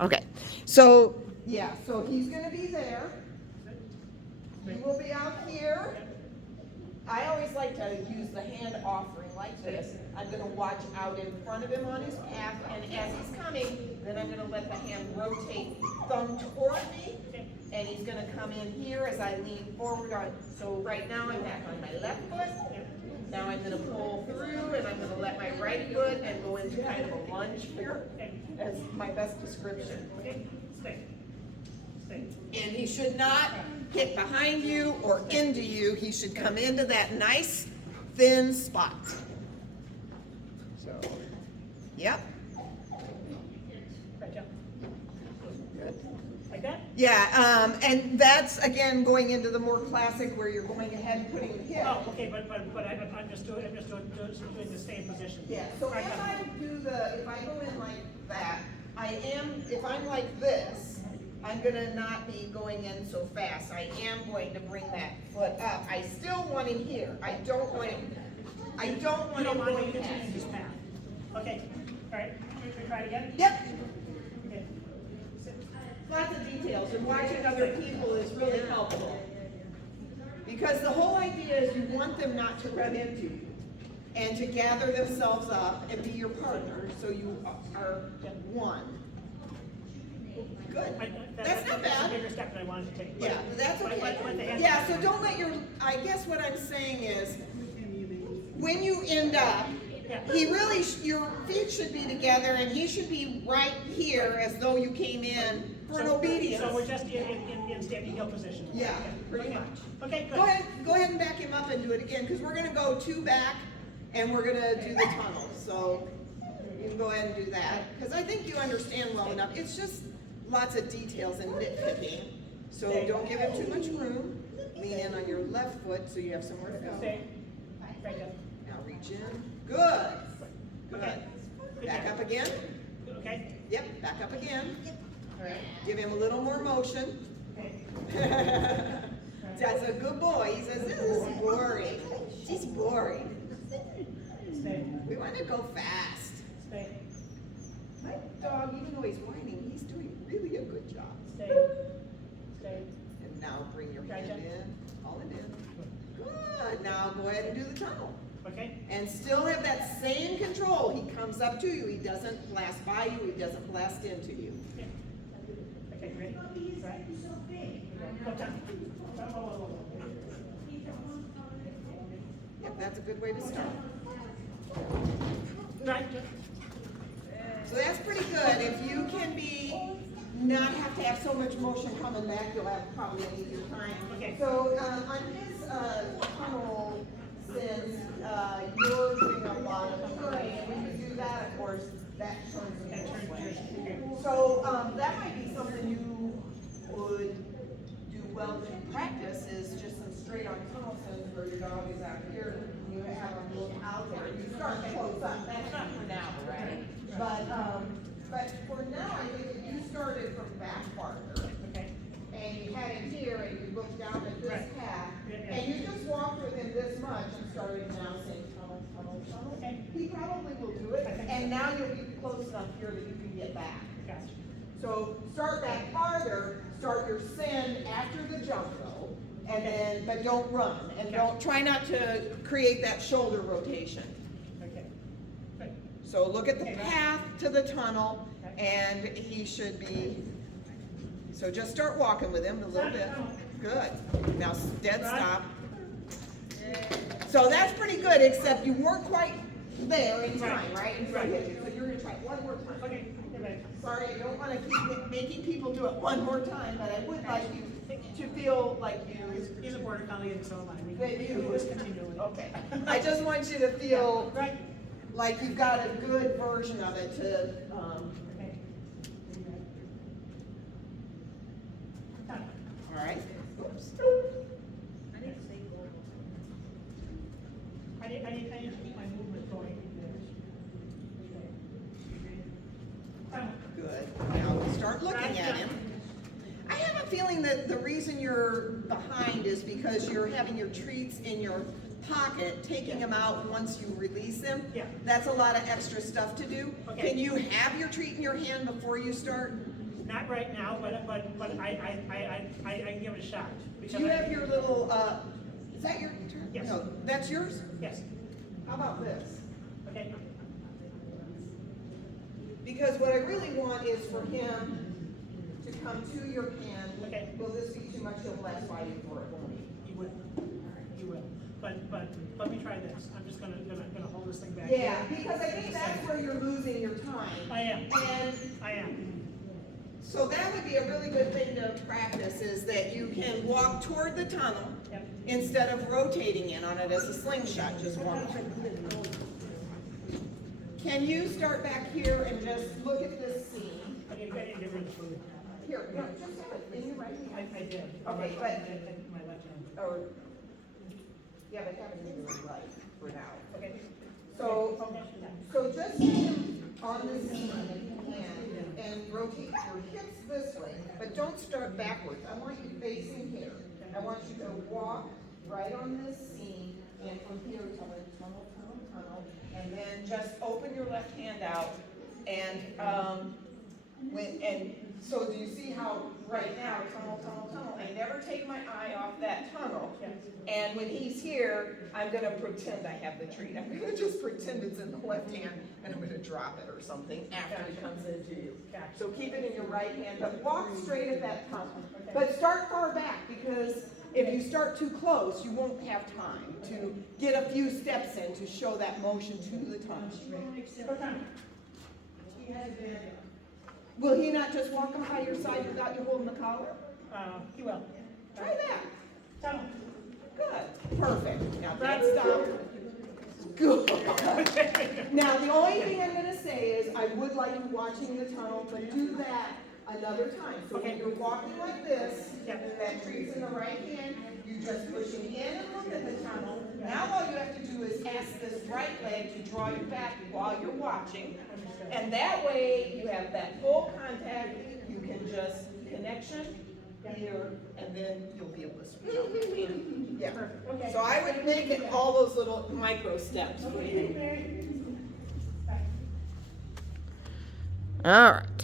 Okay, so, yeah, so he's gonna be there. He will be out here. I always like to use the hand offering like this. I'm gonna watch out in front of him on his path, and as he's coming, then I'm gonna let the hand rotate thumb toward me, and he's gonna come in here as I lean forward on, so right now I'm back on my left foot. Now I'm gonna pull through, and I'm gonna let my right foot and go into kind of a lunge here, as my best description. And he should not hit behind you or into you. He should come into that nice, thin spot. So, yep. Good. Like that? Yeah, and that's, again, going into the more classic where you're going ahead and putting the hip. Oh, okay, but I'm just doing the same position. Yeah, so if I go in like that, if I'm like this, I'm gonna not be going in so fast. I am going to bring that foot up. I still want him here. I don't want him You don't want to going continue past. this path. Okay, all right, should we try it again? Yep, Okay. lots of details, and watching other people is really helpful. Because the whole idea is you want them not to run into you, and to gather themselves up and be your partner, so you are one. Good. That's not That's a bad. bigger step than I wanted to take. Yeah, that's But the okay. hand- Yeah, so don't let I guess what I'm saying is, when you end up, your feet should be together, and he should be right here as though you came in for an obedience. So we're just in standing heel position. Yeah, Okay. pretty Okay. much. Okay, good. Go ahead and back him up and do it again, because we're gonna go 2 back, and we're gonna do the tunnel, so you can go ahead and do that, because I think you understand well enough. It's just lots of details and nitpicking, so don't give him too much room. Lean in on your left foot so you have somewhere to go. Stay. Right there. Now reach in. Good. Good. Okay. Back up again. Okay. Yep, back up again. All right. Give him a little more motion. Okay. That's a good boy. He says, this is boring. She's boring. Stay. We want to go fast. Stay. My dog, even though he's whining, he's doing really a good job. Stay. Stay. And now bring your hand Gotcha. in. Call it in. Good. Now go ahead and do the tunnel. Okay. And still have that same control. He comes up to you. He doesn't blast by you. He doesn't blast into you. Yeah. Okay, ready? Right. Go down. Yep, that's a good way to start. Right. So that's pretty good. If you can not have to have so much motion coming back, you'll have probably an easier time. Okay. So on his tunnel, since you're doing a lot of turning, and when you do that, of course, that turns me this way. So that might be something you would do well to practice, is just some straight on tunnel sins where your dog is out here, you have them look out there. You start close up. That's not for now, right? But for now, I think if you started from back farther, Okay. and you had him here, and you looked down at this Right. path, Yeah. and you just walked with him this much and started now saying tunnel, tunnel, tunnel, Okay. he probably will do it, I think and so. now you'll be close enough here that you can get back. Gotcha. So start back farther, start your send after the jump though, and then, but don't run, and don't, try not to create that shoulder rotation. Okay. Good. So look at the path to the tunnel, and he should be, so just start walking with him a little bit. Good. Now dead stop. So that's pretty good, except you weren't quite there in time, right? So you're gonna try it one more time. Okay. You're ready. Sorry, I don't wanna keep making people do it one more time, but I would like you to feel like He's a border collie and so am I. that you. We just continually. Okay. I just want you to feel Right. like you've got a good version of it to, Okay. Done. all right? Oops. I need to keep my movement going. Good. Now start looking at him. I have a feeling that the reason you're behind is because you're having your treats in your pocket, taking them out once you release them. Yeah. That's a lot of extra stuff to do. Okay. Can you have your treat in your hand before you start? Not right now, but I can give it a shot. Do Because you I- have your little, is that your turn? Yes. No, that's yours? Yes, How about this? okay, Because what I really want is for him to come to your hand. Okay. Will this be too much? He'll blast by you for it, won't he? you will, you will. But let me try this. I'm just gonna hold this thing back. Yeah, here. because I think that's where you're losing your time. I am, And I am. so that would be a really good thing to practice, is that you can walk toward the tunnel Yep. instead of rotating in on it as a slingshot, just walk. Can you start back here and just look at this scene? I didn't get rid of the food. Here, no, just have it in your right hand. I did. Okay, but- My left hand. Or, yeah, but have it in your right for now. Okay. So, Okay. so just on this scene if you can, and rotate your hips this way, but don't start backwards. I want you facing here. I want you to walk right on this scene, and from here, tunnel, tunnel, tunnel, tunnel, and then just open your left hand out, and, so do you see how right now, tunnel, tunnel, tunnel, I never take my eye off that tunnel. Yes. And when he's here, I'm gonna pretend I have the treat. I'm gonna just pretend it's in the left hand, and I'm gonna drop it or something after it comes into you. Gotcha. So keep it in your right hand, but walk straight at that tunnel. But start far back, because if you start too close, you won't have time to get a few steps in to show that motion to the tunnel. Go down. Will he not just walk on by your side without you holding the collar? He will. Try that. Tunnel. Good, perfect. Now that's stop. Good. Now, the only thing I'm gonna say is, I would like you watching the tunnel, but do that another time. So when you're walking like this, and that tree's in the right hand, you just push it in and look at the tunnel. Now all you have to do is ask this right leg to draw you back while you're watching. And that way, you have that full contact, you can just connection here, and then you'll be able to switch out. Yeah. Okay. So I would make it all those little micro steps for you. All right.